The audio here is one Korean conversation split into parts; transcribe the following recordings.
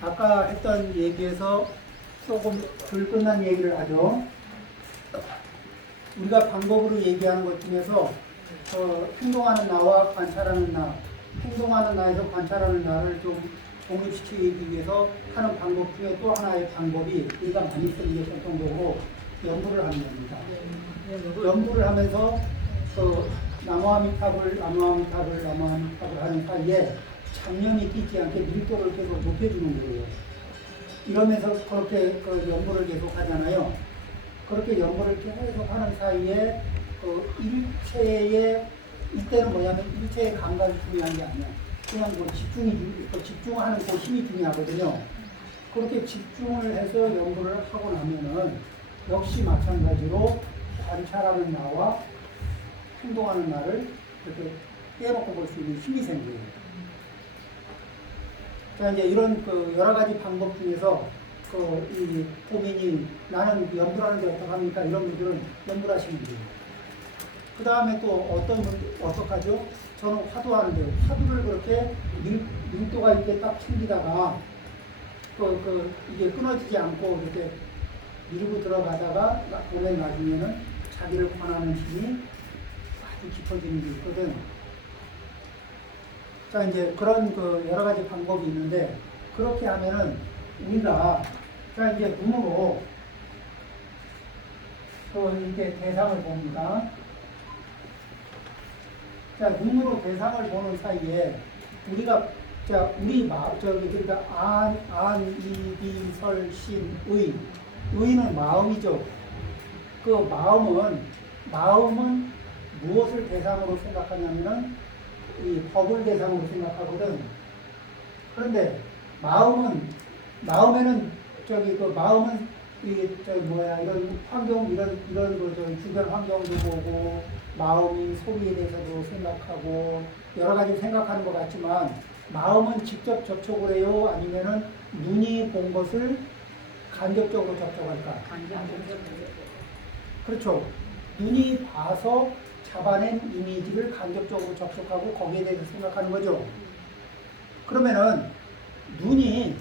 아까 했던 얘기에서 조금 덜 끝난 얘기를 하죠. 우리가 방법으로 얘기하는 것 중에서 행동하는 나와 관찰하는 나, 행동하는 나에서 관찰하는 나를 좀 독립시키기 위해서 하는 방법 중에 또 하나의 방법이 우리가 많이 쓰는 게 공통적으로 연구를 하는 겁니다. 연구를 하면서 나무아미탑을 하는 사이에 잡념이 끼지 않게 밀도를 계속 높여주는 거예요. 이러면서 그렇게 연구를 계속 하잖아요. 그렇게 연구를 계속 하는 사이에 일체의 이때는 뭐냐면 일체의 감각이 중요한 게 아니야. 그냥 집중하는 그 힘이 중요하거든요. 그렇게 집중을 해서 연구를 하고 나면은 역시 마찬가지로 관찰하는 나와 행동하는 나를 이렇게 떼어놓고 볼 수 있는 힘이 생겨요. 자, 이제 이런 여러 가지 방법 중에서 이 고민이 나는 연구를 하는데 어떡합니까? 이런 분들은 연구를 하시면 돼요. 그 다음에 또 어떡하죠? 저는 화두하는데요. 화두를 그렇게 밀도가 있게 딱 챙기다가 이게 끊어지지 않고 이렇게 밀고 들어가다가 보면 나중에는 자기를 권하는 힘이 아주 깊어지는 게 있거든. 자, 이제 그런 여러 가지 방법이 있는데, 그렇게 하면은 우리가, 자, 이제 눈으로 이렇게 대상을 봅니다. 자, 눈으로 대상을 보는 사이에 우리가, 자, 그러니까 이, 비, 설, 신, 의. 의는 마음이죠. 그 마음은 무엇을 대상으로 생각하냐면은 이 법을 대상으로 생각하거든. 그런데 마음에는 이런 환경, 이런 주변 환경도 보고, 마음이 소리에 대해서도 생각하고, 여러 가지 생각하는 것 같지만, 마음은 직접 접촉을 해요? 아니면은 눈이 본 것을 간접적으로 접촉할까? 그렇죠. 눈이 봐서 잡아낸 이미지를 간접적으로 접촉하고 거기에 대해서 생각하는 거죠. 그러면은 눈이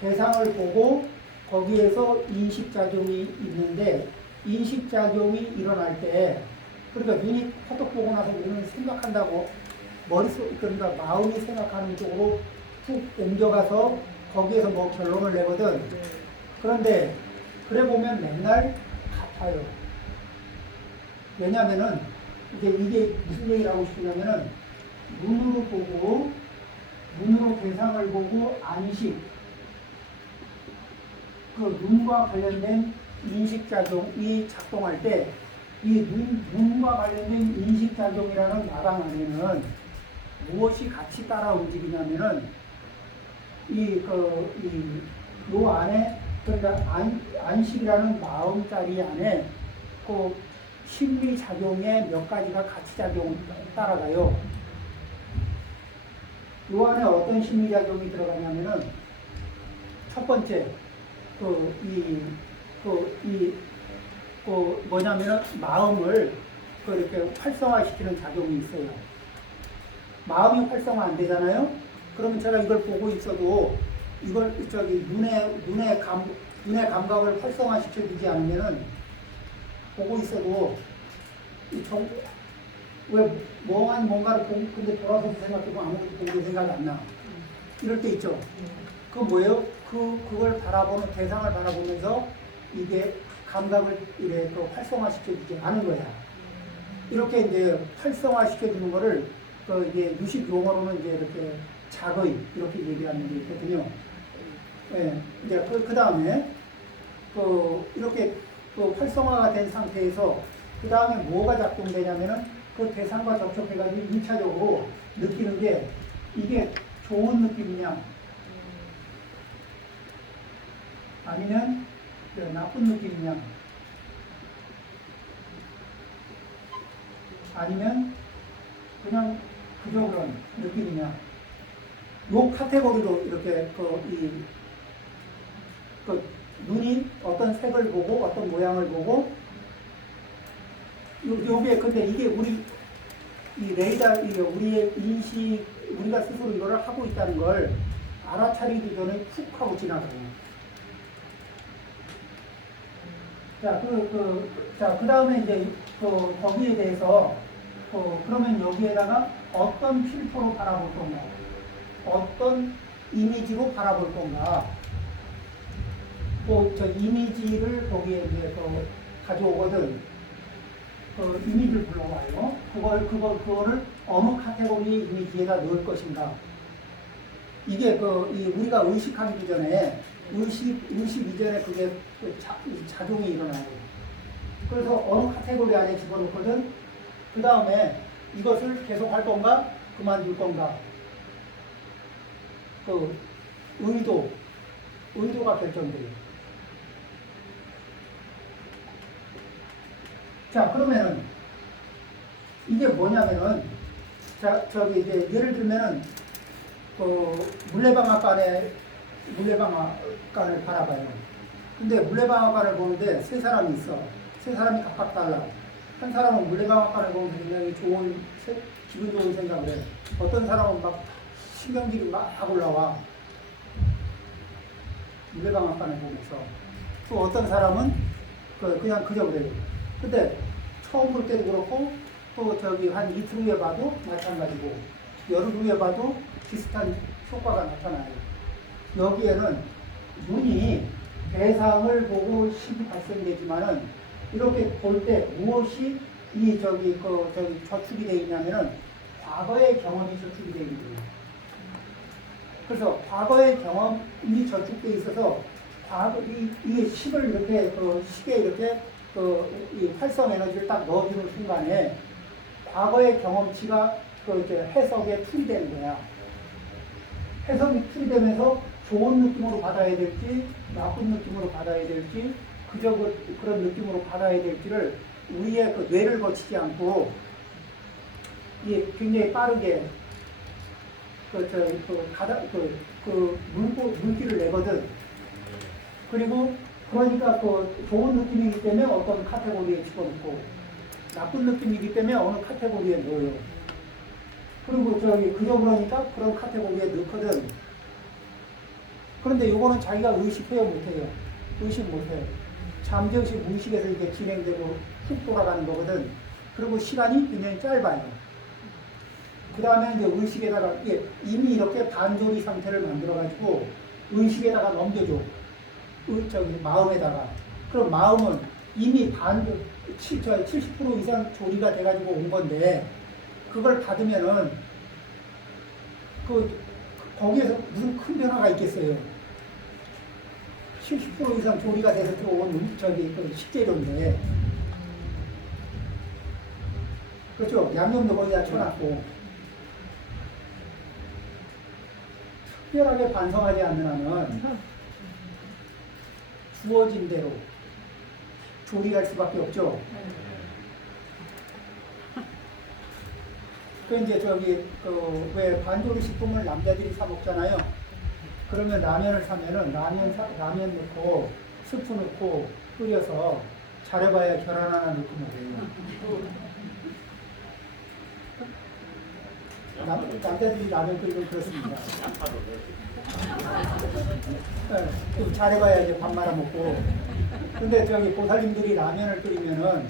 대상을 보고 거기에서 인식작용이 있는데, 인식작용이 일어날 때, 그러니까 눈이 퍼뜩 보고 나서 눈을 생각한다고 그러니까 마음이 생각하는 쪽으로 툭 옮겨가서 거기에서 뭐 결론을 내거든. 그런데 그래 보면 맨날 같아요. 왜냐면은 이게 무슨 얘기를 하고 싶냐면은 눈으로 대상을 보고 안식, 눈과 관련된 인식작용이 작동할 때, 이 눈과 관련된 인식작용이라는 마당 안에는 무엇이 같이 따라 움직이냐면은 요 안에, 그러니까 안식이라는 마음자리 안에 심리작용의 몇 가지가 같이 따라가요. 요 안에 어떤 심리작용이 들어가냐면은 첫 번째, 뭐냐면은 마음을 이렇게 활성화시키는 작용이 있어요. 마음이 활성화 안 되잖아요? 그러면 제가 이걸 보고 있어도 이걸 눈의 감각을 활성화시켜주지 않으면은 보고 있어도 왜 멍한 뭔가를 보고 근데 돌아서서 생각해보면 아무것도 보는 생각이 안 나. 이럴 때 있죠. 그건 뭐예요? 그걸 대상을 바라보면서 이게 감각을 활성화시켜주지 않은 거야. 이렇게 이제 활성화시켜주는 거를 이게 유식 용어로는 이제 이렇게 작의 이렇게 얘기하는 게 있거든요. 예, 이제 그 다음에 이렇게 활성화가 된 상태에서 그 다음에 뭐가 작동되냐면은 그 대상과 접촉해가지고 1차적으로 느끼는 게 이게 좋은 느낌이냐 아니면 나쁜 느낌이냐 아니면 그냥 그저 그런 느낌이냐, 요 카테고리로 이렇게 눈이 어떤 색을 보고 어떤 모양을 보고 요게 근데 이게 이 레이더 우리의 인식 우리가 스스로 이거를 하고 있다는 걸 알아차리기 전에 훅 하고 지나가요. 자, 그 다음에 이제, 거기에 대해서, 그러면 여기에다가 어떤 필터로 바라볼 건가? 어떤 이미지로 바라볼 건가? 저 이미지를 거기에 이제 가져오거든. 이미지를 불러와요. 그거를 어느 카테고리 이미지에다 넣을 것인가? 이게 우리가 의식하기 전에, 의식 이전에 그게 작용이 일어나요. 그래서 어느 카테고리 안에 집어넣거든. 그 다음에 이것을 계속 할 건가? 그만둘 건가? 의도가 결정돼요. 자, 그러면은, 이게 뭐냐면은, 자, 이제 예를 들면은, 물레방앗간을 바라봐요. 근데 물레방앗간을 보는데 세 사람이 있어. 세 사람이 각각 달라. 한 사람은 물레방앗간을 보면서 굉장히 기분 좋은 생각을 해. 어떤 사람은 막 신경질이 막 올라와. 물레방앗간을 보면서. 또 어떤 사람은 그냥 그저 그래요. 근데 처음 볼 때도 그렇고 또 한 이틀 후에 봐도 마찬가지고 열흘 후에 봐도 비슷한 효과가 나타나요. 여기에는 눈이 대상을 보고 힘이 발생되지만은 이렇게 볼 때 무엇이 저축이 되어 있냐면은 과거의 경험이 저축이 되어 있는 거예요. 그래서 과거의 경험이 저축되어 있어서 이게 식을 이렇게 식에 이렇게 이 활성 에너지를 딱 넣어주는 순간에 과거의 경험치가 이제 해석에 풀이되는 거야. 해석이 풀이되면서 좋은 느낌으로 받아야 될지 나쁜 느낌으로 받아야 될지 그런 느낌으로 받아야 될지를 우리의 뇌를 거치지 않고 이게 굉장히 빠르게 물기를 내거든. 그리고 그러니까 좋은 느낌이기 때문에 어떤 카테고리에 집어넣고 나쁜 느낌이기 때문에 어느 카테고리에 넣어요. 그리고 그저 그러니까 그런 카테고리에 넣거든. 그런데 이거는 자기가 의식해요, 못해요? 의식 못해요. 잠재의식, 무의식에서 이게 진행되고 훅 돌아가는 거거든. 그리고 시간이 굉장히 짧아요. 그 다음에 이제 의식에다가 이미 이렇게 반조리 상태를 만들어가지고 의식에다가 넘겨줘. 마음에다가. 그럼 마음은 이미 70% 이상 조리가 돼가지고 온 건데, 그걸 받으면은, 거기에서 무슨 큰 변화가 있겠어요? 70% 이상 조리가 돼서 들어온 식재료인데. 그렇죠? 양념도 거기다 쳐놨고. 특별하게 반성하지 않는 한은 주어진 대로 조리할 수밖에 없죠. 이제 왜 반조리 식품을 남자들이 사 먹잖아요. 그러면 라면을 사면은 라면 넣고 스프 넣고 끓여서 잘해봐야 계란 하나 넣고 먹어요. 남자들이 라면 끓이면 그렇습니다. 네, 좀 잘해봐야 이제 밥 말아 먹고. 근데 보살님들이 라면을 끓이면은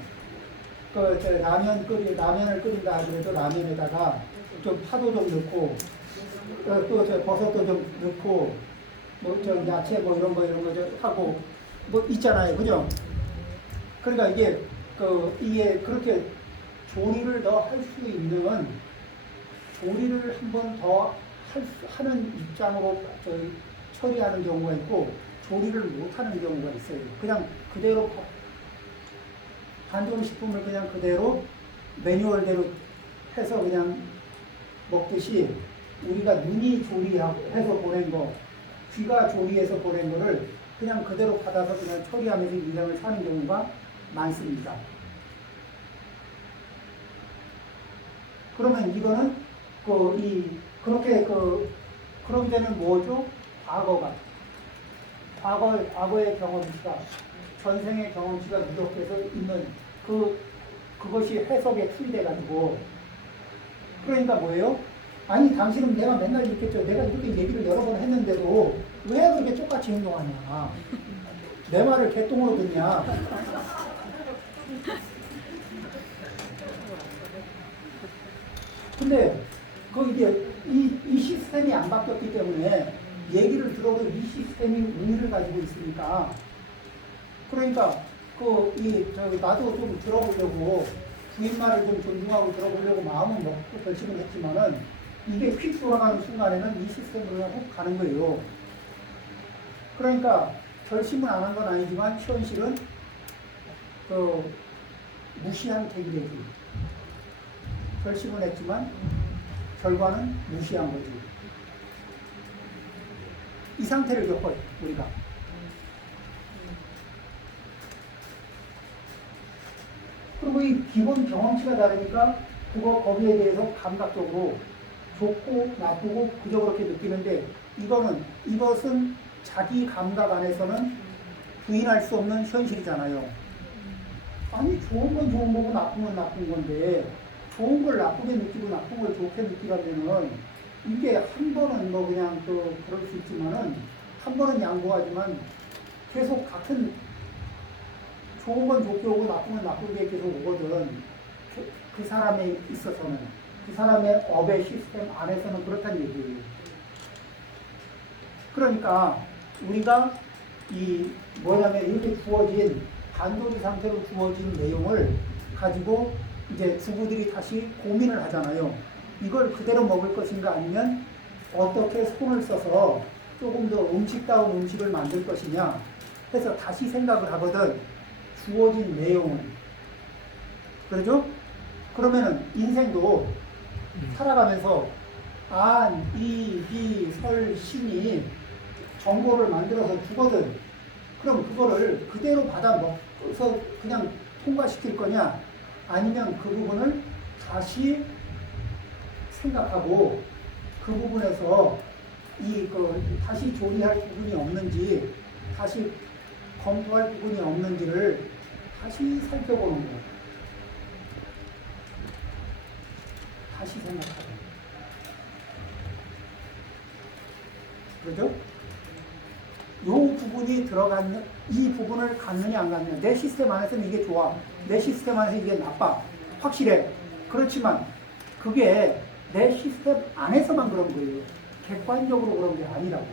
라면을 끓인다 하더라도 라면에다가 좀 파도 좀 넣고 또 버섯도 좀 넣고 야채 이런 거 하고 있잖아요, 그죠? 그러니까 이게 그렇게 조리를 더 할 수 있는 조리를 한 번 더 하는 입장으로 처리하는 경우가 있고 조리를 못하는 경우가 있어요. 그냥 그대로 반조리 식품을 그냥 그대로 매뉴얼대로 해서 그냥 먹듯이 우리가 눈이 조리해서 보낸 거, 귀가 조리해서 보낸 거를 그냥 그대로 받아서 그냥 처리하면서 인생을 사는 경우가 많습니다. 그러면 이거는 그러기 전에는 뭐죠? 과거의 경험치가, 전생의 경험치가 누적돼서 있는 그것이 해석에 풀이돼가지고, 그러니까 뭐예요? 아니 당신은 내가 맨날 이렇겠죠. 내가 이렇게 얘기를 여러 번 했는데도 왜 그렇게 똑같이 행동하냐. 내 말을 개똥으로 듣냐. 근데 그 이게 이 시스템이 안 바뀌었기 때문에 얘기를 들어도 이 시스템이 의미를 가지고 있으니까 그러니까 나도 좀 들어보려고 부인 말을 좀 존중하고 들어보려고 마음은 먹고 결심을 했지만은 이게 휙 돌아가는 순간에는 이 시스템으로 훅 가는 거예요. 그러니까 결심은 안 한 건 아니지만 현실은 무시한 택이되지. 결심은 했지만 결과는 무시한 거지. 이 상태를 겪어요, 우리가. 그리고 이 기본 경험치가 다르니까 거기에 대해서 감각적으로 좋고 나쁘고 그저 그렇게 느끼는데 이것은 자기 감각 안에서는 부인할 수 없는 현실이잖아요. 아니 좋은 건 좋은 거고 나쁜 건 나쁜 건데 좋은 걸 나쁘게 느끼고 나쁜 걸 좋게 느끼려면은 이게 한 번은 뭐 그냥 그럴 수 있지만은 한 번은 양보하지만 계속 같은 좋은 건 좋게 오고 나쁜 건 나쁘게 계속 오거든. 그 사람에 있어서는 그 사람의 업의 시스템 안에서는 그렇다는 얘기예요. 그러니까 우리가 이렇게 주어진 반도리 상태로 주어진 내용을 가지고 이제 주부들이 다시 고민을 하잖아요. 이걸 그대로 먹을 것인가 아니면 어떻게 손을 써서 조금 더 음식다운 음식을 만들 것이냐 해서 다시 생각을 하거든. 주어진 내용은. 그러죠? 그러면은 인생도 살아가면서 안, 이, 비, 설, 신이 정보를 만들어서 주거든. 그럼 그거를 그대로 받아 먹어서 그냥 통과시킬 거냐? 아니면 그 부분을 다시 생각하고 그 부분에서 다시 조리할 부분이 없는지, 다시 검토할 부분이 없는지를 다시 살펴보는 거예요. 다시 생각하고. 그러죠? 요 부분이 이 부분을 갖느냐 안 갖느냐. 내 시스템 안에서는 이게 좋아. 내 시스템 안에서 이게 나빠. 확실해. 그렇지만 그게 내 시스템 안에서만 그런 거예요. 객관적으로 그런 게 아니라고.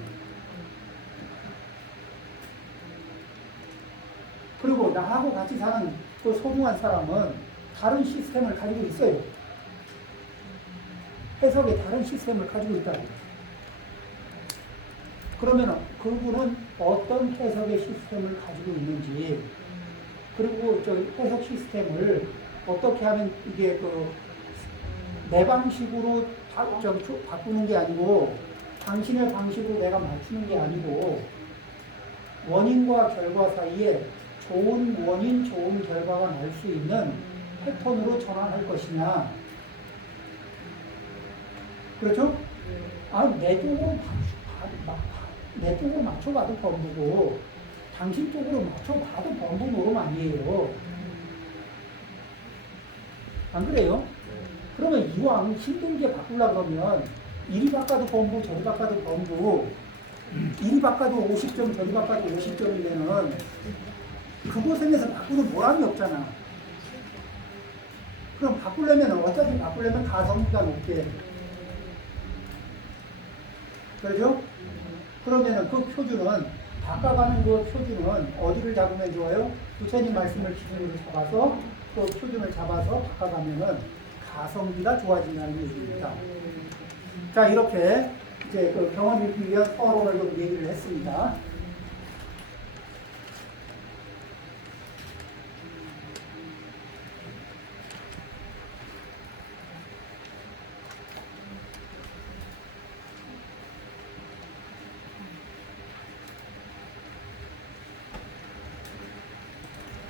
그리고 나하고 같이 사는 그 소중한 사람은 다른 시스템을 가지고 있어요. 해석의 다른 시스템을 가지고 있다고. 그러면 그분은 어떤 해석의 시스템을 가지고 있는지, 그리고 저 해석 시스템을 어떻게 하면 이게 내 방식으로 바꾸는 게 아니고, 당신의 방식으로 내가 맞추는 게 아니고, 원인과 결과 사이에 좋은 원인, 좋은 결과가 날 수 있는 패턴으로 전환할 것이냐. 그렇죠? 내 쪽으로 맞춰봐도 범부고, 당신 쪽으로 맞춰봐도 범부 노름 아니에요. 안 그래요? 그러면 이왕 힘들게 바꾸려고 그러면 이리 바꿔도 범부, 저리 바꿔도 범부, 이리 바꿔도 50점, 저리 바꿔도 50점이면은 그 고생에서 바꾸는 보람이 없잖아. 그럼 어차피 바꾸려면 가성비가 높게. 그렇죠? 그러면은 그 표준은, 바꿔가는 그 표준은 어디를 잡으면 좋아요? 부처님 말씀을 기준으로 잡아서, 그 표준을 잡아서 바꿔가면은 가성비가 좋아진다는 얘기입니다. 자, 이렇게 이제 그 경험을 위한 서론을 좀 얘기를 했습니다.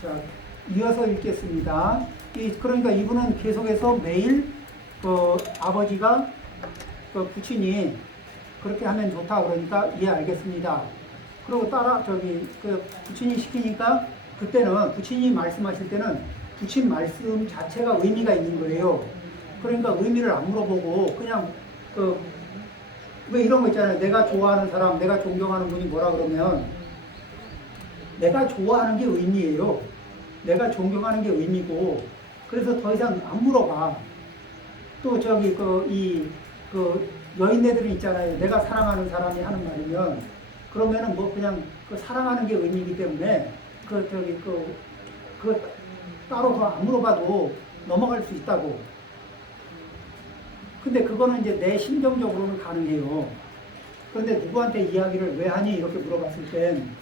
자, 이어서 읽겠습니다. 그러니까 이분은 계속해서 매일 아버지가 부친이 그렇게 하면 좋다 그러니까 예 알겠습니다. 그리고 부친이 시키니까 그때는 부친이 말씀하실 때는 부친 말씀 자체가 의미가 있는 거예요. 그러니까 의미를 안 물어보고 그냥 그, 왜 이런 거 있잖아요. 내가 좋아하는 사람, 내가 존경하는 분이 뭐라 그러면 내가 좋아하는 게 의미예요. 내가 존경하는 게 의미고, 그래서 더 이상 안 물어봐. 또 저기 여인네들은 있잖아요. 내가 사랑하는 사람이 하는 말이면 그러면은 뭐 그냥 그 사랑하는 게 의미이기 때문에 그 따로 더 안 물어봐도 넘어갈 수 있다고. 근데 그거는 이제 내 심정적으로는 가능해요. 그런데 누구한테 이야기를 왜 하니? 이렇게 물어봤을 땐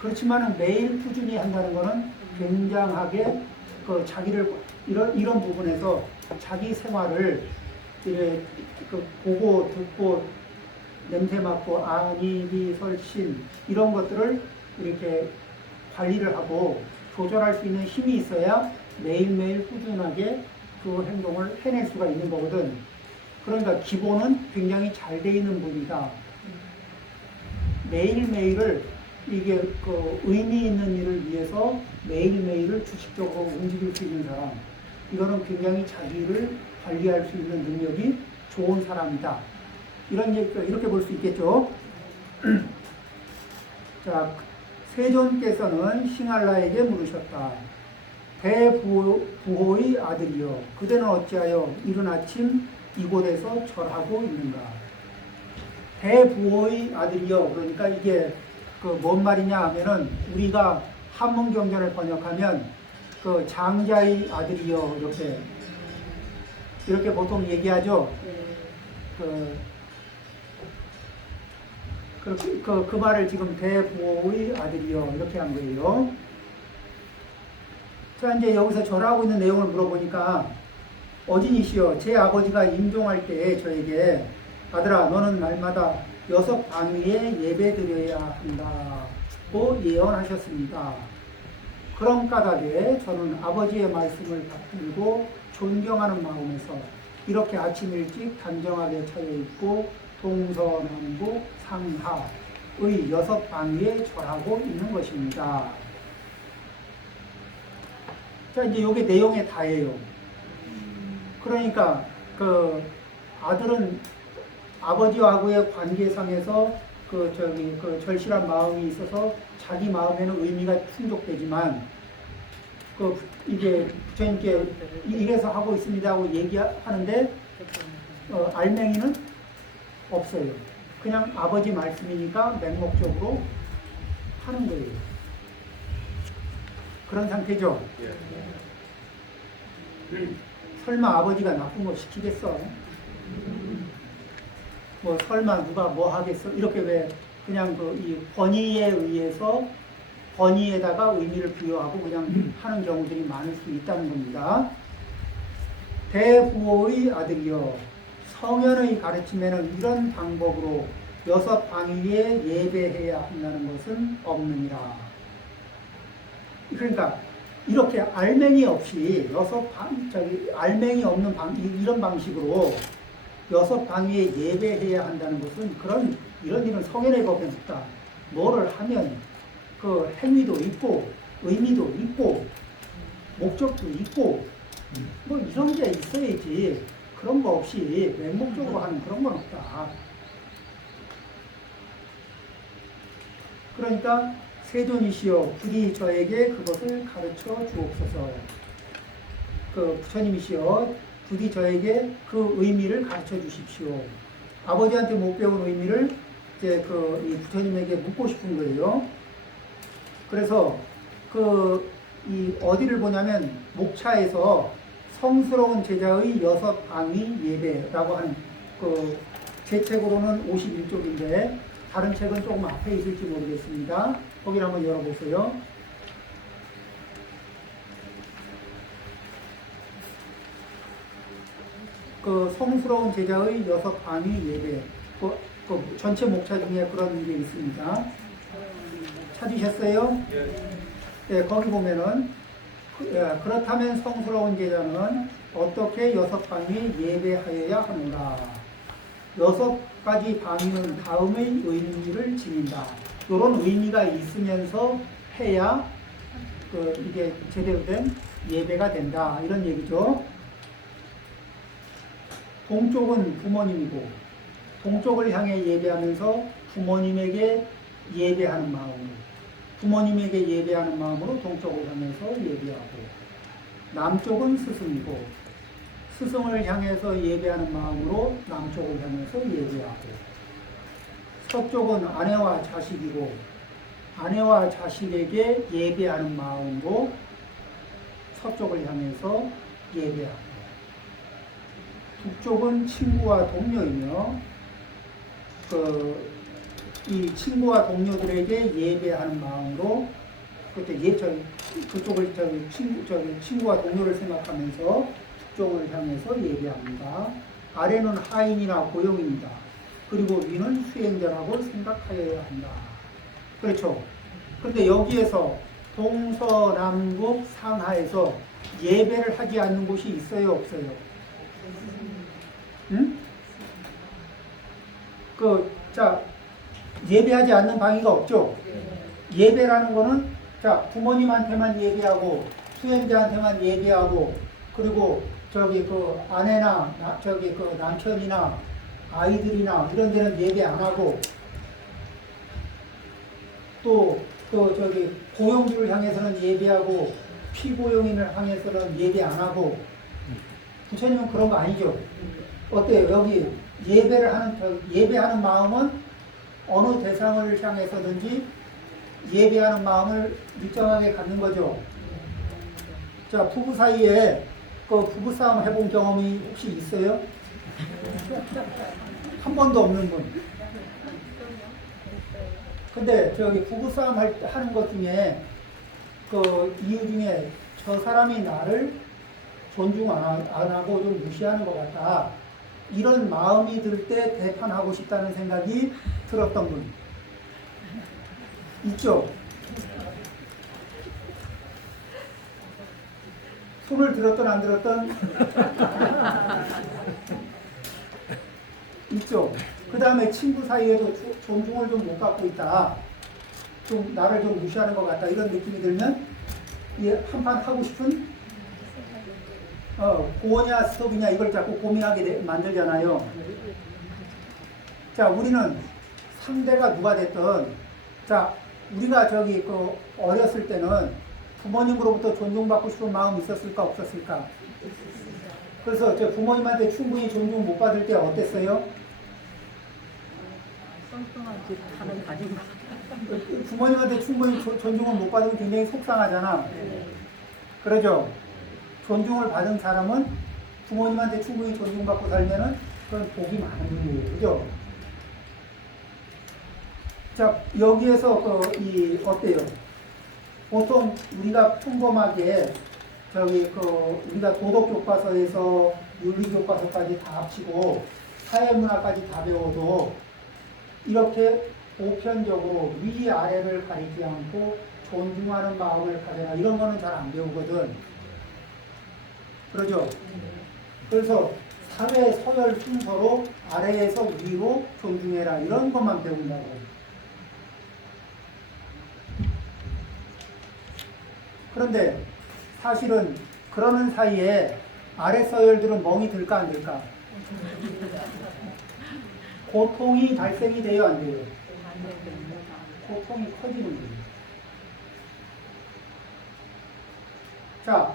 그렇지만은 매일 꾸준히 한다는 거는 굉장하게 그 자기를 이런 부분에서 자기 생활을 이렇게 보고 듣고 냄새 맡고 안입이 설신 이런 것들을 이렇게 관리를 하고 조절할 수 있는 힘이 있어야 매일매일 꾸준하게 그 행동을 해낼 수가 있는 거거든. 그러니까 기본은 굉장히 잘 돼 있는 분이다. 매일매일을 이게 그 의미 있는 일을 위해서 매일매일을 주식적으로 움직일 수 있는 사람, 이거는 굉장히 자기를 관리할 수 있는 능력이 좋은 사람이다. 이렇게 볼 수 있겠죠. 자, 세존께서는 싱할라에게 물으셨다. 대부호의 아들이여, 그대는 어찌하여 이른 아침 이곳에서 절하고 있는가? 대부호의 아들이여, 그러니까 이게 그 뭔 말이냐 하면은 우리가 한문경전을 번역하면 그 장자의 아들이여 이렇게 보통 얘기하죠. 그 말을 지금 대부호의 아들이여 이렇게 한 거예요. 자, 이제 여기서 절하고 있는 내용을 물어보니까 어진이시여, 제 아버지가 임종할 때에 저에게 아들아, 너는 날마다 6 방위에 예배 드려야 한다고 예언하셨습니다. 그런 까닭에 저는 아버지의 말씀을 받들고 존경하는 마음에서 이렇게 아침 일찍 단정하게 차려입고 동서남북 상하의 6 방위에 절하고 있는 것입니다. 자, 이제 이게 내용의 다예요. 그러니까 그 아들은 아버지와의 관계상에서 그 절실한 마음이 있어서 자기 마음에는 의미가 충족되지만 이게 부처님께 이래서 하고 있습니다 하고 얘기하는데 알맹이는 없어요. 그냥 아버지 말씀이니까 맹목적으로 하는 거예요. 그런 상태죠. 설마 아버지가 나쁜 거 시키겠어? 뭐 설마 누가 뭐 하겠어? 이렇게 왜 그냥 이 권위에 의해서 권위에다가 의미를 부여하고 그냥 하는 경우들이 많을 수 있다는 겁니다. 대부호의 아들이여, 성현의 가르침에는 이런 방법으로 6 방위에 예배해야 한다는 것은 없느니라. 그러니까 이렇게 알맹이 없이 알맹이 없는 이런 방식으로 6 방위에 예배해야 한다는 것은 이런 일은 성현의 법에 없다. 뭐를 하면 그 행위도 있고 의미도 있고 목적도 있고 뭐 이런 게 있어야지, 그런 거 없이 맹목적으로 하는 그런 건 없다. 그러니까 세존이시여, 부디 저에게 그것을 가르쳐 주옵소서. 부처님이시여, 부디 저에게 그 의미를 가르쳐 주십시오. 아버지한테 못 배운 의미를 이제 이 부처님에게 묻고 싶은 거예요. 그래서 어디를 보냐면 목차에서 성스러운 제자의 6 방위 예배라고 하는 제 책으로는 51쪽인데 다른 책은 조금 앞에 있을지 모르겠습니다. 거기를 한번 열어보세요. 성스러운 제자의 6 방위 예배, 전체 목차 중에 그런 게 있습니다. 찾으셨어요? 네, 거기 보면은 그렇다면 성스러운 제자는 어떻게 6 방위 예배하여야 하는가? 6가지 방위는 다음의 의미를 지닌다. 이런 의미가 있으면서 해야 이게 제대로 된 예배가 된다. 이런 얘기죠. 동쪽은 부모님이고, 동쪽을 향해 예배하면서 부모님에게 예배하는 마음으로, 부모님에게 예배하는 마음으로 동쪽을 향해서 예배하고, 남쪽은 스승이고, 스승을 향해서 예배하는 마음으로 남쪽을 향해서 예배하고, 서쪽은 아내와 자식이고, 아내와 자식에게 예배하는 마음으로 서쪽을 향해서 예배하고, 북쪽은 친구와 동료이며 이 친구와 동료들에게 예배하는 마음으로 그때 그쪽을 친구와 동료를 생각하면서 북쪽을 향해서 예배합니다. 아래는 하인이나 고용입니다. 그리고 위는 수행자라고 생각하여야 한다. 그렇죠. 그런데 여기에서 동서남북 상하에서 예배를 하지 않는 곳이 있어요, 없어요? 응? 예배하지 않는 방위가 없죠? 예배라는 거는, 부모님한테만 예배하고, 수행자한테만 예배하고, 그리고 아내나, 남편이나, 아이들이나, 이런 데는 예배 안 하고, 또, 고용주를 향해서는 예배하고, 피고용인을 향해서는 예배 안 하고, 부처님은 그런 거 아니죠? 어때요? 여기 예배하는 마음은 어느 대상을 향해서든지 예배하는 마음을 일정하게 갖는 거죠. 자, 부부 사이에 부부싸움 해본 경험이 혹시 있어요? 한 번도 없는 분. 근데 부부싸움 하는 것 중에 이유 중에 저 사람이 나를 존중 안 하고 좀 무시하는 것 같다. 이런 마음이 들 때 대판하고 싶다는 생각이 들었던 분 있죠? 손을 들었던 안 들었던 있죠? 그 다음에 친구 사이에도 존중을 좀 못 받고 있다. 좀 나를 좀 무시하는 것 같다. 이런 느낌이 들면 한판 하고 싶은 고냐 스톱이냐 이걸 자꾸 고민하게 만들잖아요. 자, 우리는 상대가 누가 됐든, 우리가 어렸을 때는 부모님으로부터 존중받고 싶은 마음이 있었을까, 없었을까? 그래서 부모님한테 충분히 존중 못 받을 때 어땠어요? 부모님한테 충분히 존중을 못 받으면 굉장히 속상하잖아. 그러죠? 존중을 받은 사람은 부모님한테 충분히 존중받고 살면은 그건 복이 많은 일이에요. 그죠? 자, 여기에서 어때요? 보통 우리가 평범하게 우리가 도덕교과서에서 윤리교과서까지 다 합치고 사회문화까지 다 배워도 이렇게 보편적으로 위아래를 가리지 않고 존중하는 마음을 가져라 이런 거는 잘 안 배우거든. 그러죠? 그래서 사회 서열 순서로 아래에서 위로 존중해라 이런 것만 배운다고. 그런데 사실은 그러는 사이에 아래 서열들은 멍이 들까 안 들까? 고통이 발생이 돼요 안 돼요? 고통이 커지는 거예요. 자,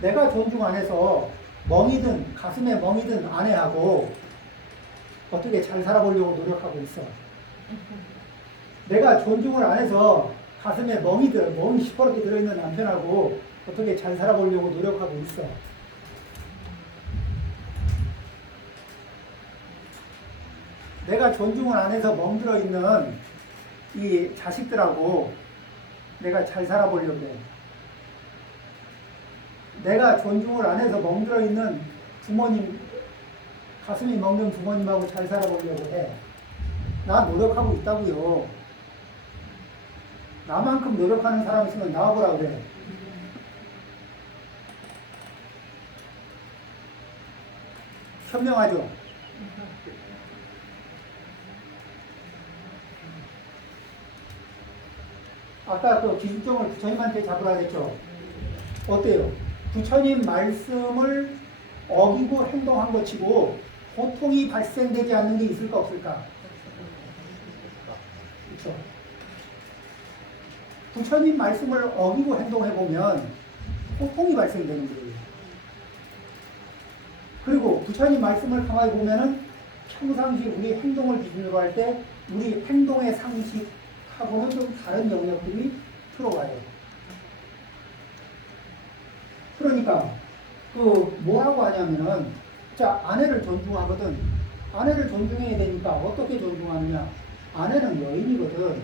내가 존중 안 해서 멍이든 가슴에 멍이든 아내하고 어떻게 잘 살아보려고 노력하고 있어. 내가 존중을 안 해서 가슴에 멍이 시퍼렇게 들어있는 남편하고 어떻게 잘 살아보려고 노력하고 있어. 내가 존중을 안 해서 멍들어 있는 이 자식들하고 내가 잘 살아보려고 해. 내가 존중을 안 해서 멍들어 있는 부모님, 가슴이 먹는 부모님하고 잘 살아보려고 해. 나 노력하고 있다고요. 나만큼 노력하는 사람 있으면 나와보라 그래. 현명하죠? 아까 그 기준점을 부처님한테 잡으라 그랬죠. 어때요? 부처님 말씀을 어기고 행동한 것 치고 고통이 발생되지 않는 게 있을까 없을까? 그렇죠. 부처님 말씀을 어기고 행동해보면 고통이 발생되는 거예요. 그리고 부처님 말씀을 가만히 보면은 평상시 우리 행동을 기준으로 할 때 우리 행동의 상식하고는 좀 다른 영역들이 들어와요. 그러니까 그 뭐라고 하냐면은 자, 아내를 존중하거든. 아내를 존중해야 되니까 어떻게 존중하느냐? 아내는 여인이거든.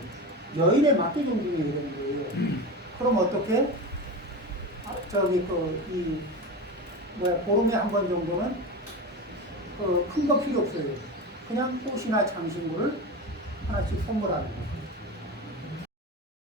여인에 맞게 존중해야 되는 거예요. 그럼 어떻게? 보름에 한 번 정도는 큰 거 필요 없어요. 그냥 꽃이나 장신구를 하나씩 선물하는 거예요.